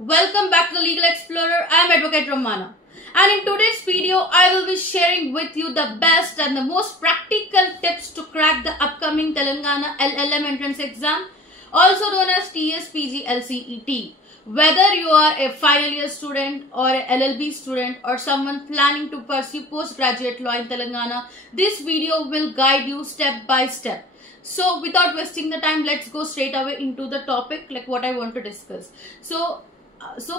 Welcome back to the Legal Explorer. I am Advocate Ramana. And in today's video, I will be sharing with you the best and the most practical tips to crack the upcoming Telangana LLM entrance exam, also known as TSPG LCET. Whether you are a final year student or a LLB student or someone planning to pursue postgraduate law in Telangana, this video will guide you step by step. So without wasting the time, let's go straight away into the topic, like what I want to discuss. So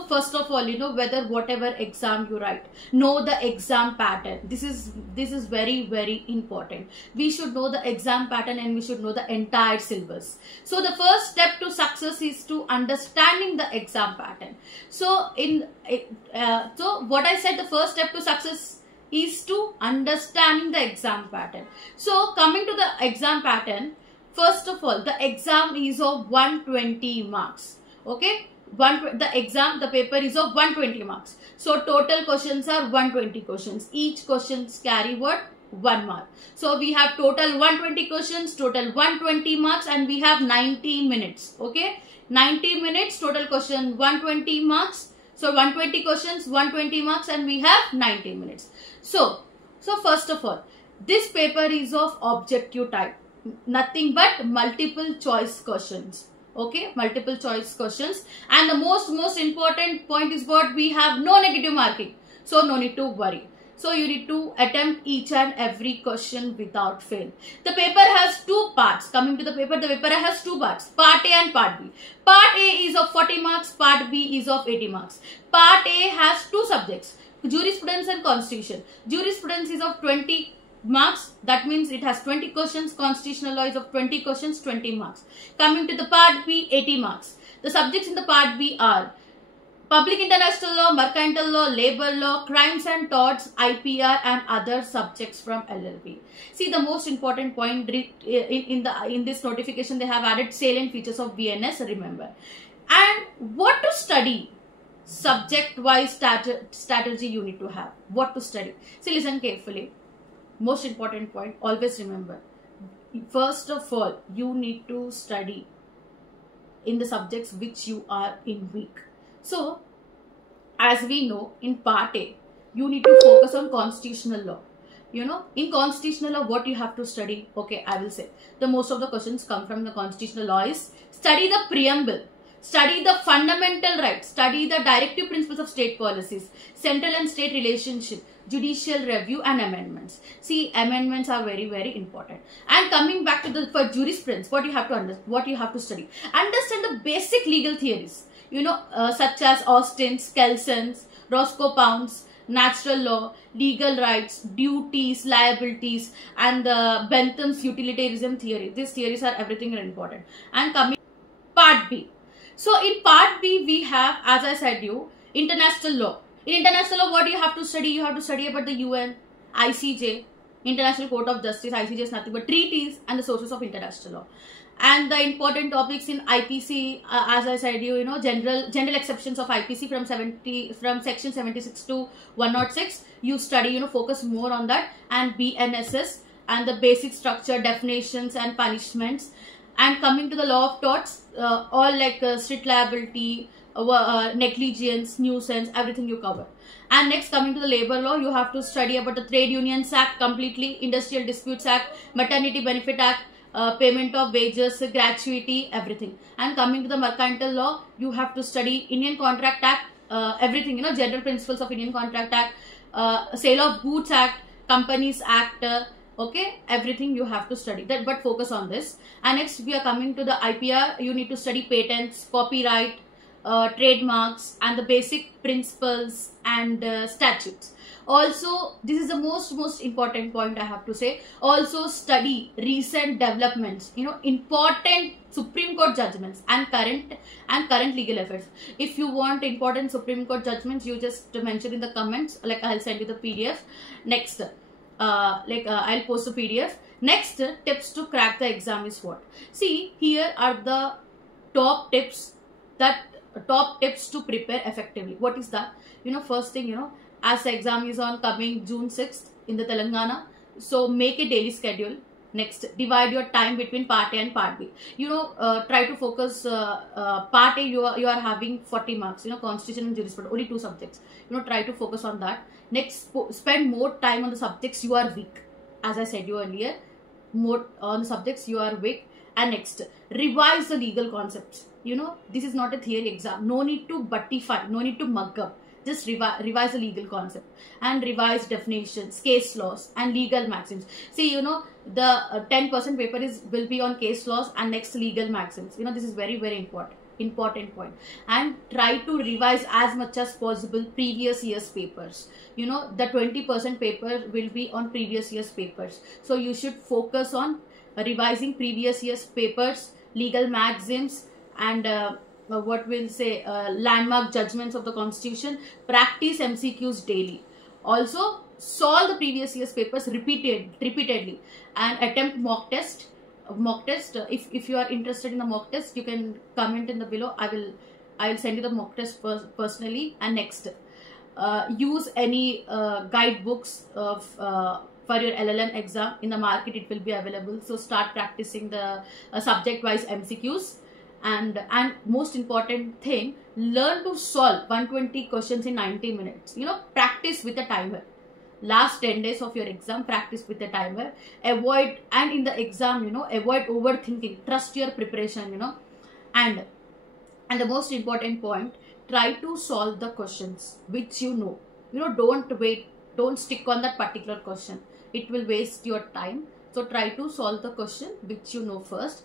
first of all, whether whatever exam you write, know the exam pattern. This is very, very important. We should know the exam pattern and we should know the entire syllabus. So the first step to success is to understanding the exam pattern. So what I said, the first step to success is to understanding the exam pattern. So coming to the exam pattern, first of all, the exam is of 120 marks. Okay, the paper is of 120 marks. So total questions are 120 questions. Each questions carry what? 1 mark. So we have total 120 questions, total 120 marks, and we have 90 minutes. Okay, 90 minutes, total question 120 marks. So 120 questions, 120 marks, and we have 90 minutes. So first of all, this paper is of objective type, nothing but multiple choice questions. Okay, multiple choice questions, and the most important point is what we have no negative marking, so no need to worry. So you need to attempt each and every question without fail. The paper has two parts. Coming to the paper has two parts, part A and part B. Part A is of 40 marks, part B is of 80 marks. Part A has two subjects, jurisprudence and constitution. Jurisprudence is of 20 marks, that means it has 20 questions. Constitutional law is of 20 questions, 20 marks. Coming to the part B, 80 marks. The subjects in the part B are public international law, mercantile law, labor law, crimes and torts, IPR, and other subjects from LLB. See, the most important point in this notification, they have added salient features of BNS, remember. And what to study, subject wise strategy you need to have. What to study. See, listen carefully. Most important point, always remember, first of all, you need to study in the subjects which you are in weak. So as we know, in part A, you need to focus on constitutional law. In constitutional law, what you have to study? Okay, I will say the most of the questions come from the constitutional law is study the preamble, study the fundamental rights, study the directive principles of state policies, central and state relationship, judicial review, and amendments. See, amendments are very, very important. And coming back to for jurisprudence, what you have to study, understand the basic legal theories, such as Austin's, Kelson's, Roscoe Pound's, natural law, legal rights, duties, liabilities, and the Bentham's utilitarianism theory. These theories are everything important. And coming part B. So in part B, we have, as I said you, international law. In international law, what do you have to study? You have to study about the UN, ICJ, International Court of Justice. ICJ is nothing but treaties and the sources of international law. And the important topics in IPC, as I said you, general exceptions of IPC from section 76 to 106. You study, focus more on that, and BNSS and the basic structure, definitions, and punishments. And coming to the law of torts, all like strict liability, negligence, nuisance, everything you cover. And next, coming to the labor law, you have to study about the Trade Unions Act completely, Industrial Disputes Act, Maternity Benefit Act, payment of wages, gratuity, everything. And coming to the mercantile law, you have to study Indian Contract Act, everything, general principles of Indian Contract Act, Sale of Goods Act, Companies Act, okay, everything you have to study that, but focus on this. And next, we are coming to the IPR. You need to study patents, copyright, trademarks, and the basic principles and statutes. Also, this is the most important point I have to say. Also study recent developments, important Supreme Court judgments and current legal affairs. If you want important Supreme Court judgments, you just mention in the comments, like I'll send you the PDF. Next, I'll post the PDF. Next, tips to crack the exam is what? See, here are the top tips to prepare effectively. What is that? First thing, as the exam is on coming June 6th in the Telangana, so make a daily schedule. Next, divide your time between part A and part B. Try to focus. Part A, you are having 40 marks. Constitution and jurisprudence, only 2 subjects. Try to focus on that. Next, spend more time on the subjects you are weak. As I said you earlier, more on the subjects you are weak. And next, revise the legal concepts. This is not a theory exam. No need to buttify. No need to mug up. Just revise the legal concept and revise definitions, case laws and legal maxims. See, the 10% paper will be on case laws and next legal maxims. This is very, very important point. And try to revise as much as possible previous year's papers. The 20% paper will be on previous year's papers. So you should focus on revising previous year's papers, legal maxims, and landmark judgments of the Constitution. Practice MCQs daily. Also, solve the previous year's papers repeatedly and attempt mock test. If you are interested in the mock test, you can comment in the below. I will send you the mock test personally. And next, use any guidebooks of for your LLM exam. In the market it will be available. So start practicing the subject wise MCQs. And most important thing, learn to solve 120 questions in 90 minutes. Practice with a timer. Last 10 days of your exam, practice with a timer. Avoid, and in the exam, avoid overthinking. Trust your preparation, And the most important point, try to solve the questions which don't wait. Don't stick on that particular question. It will waste your time. So try to solve the question which you know first.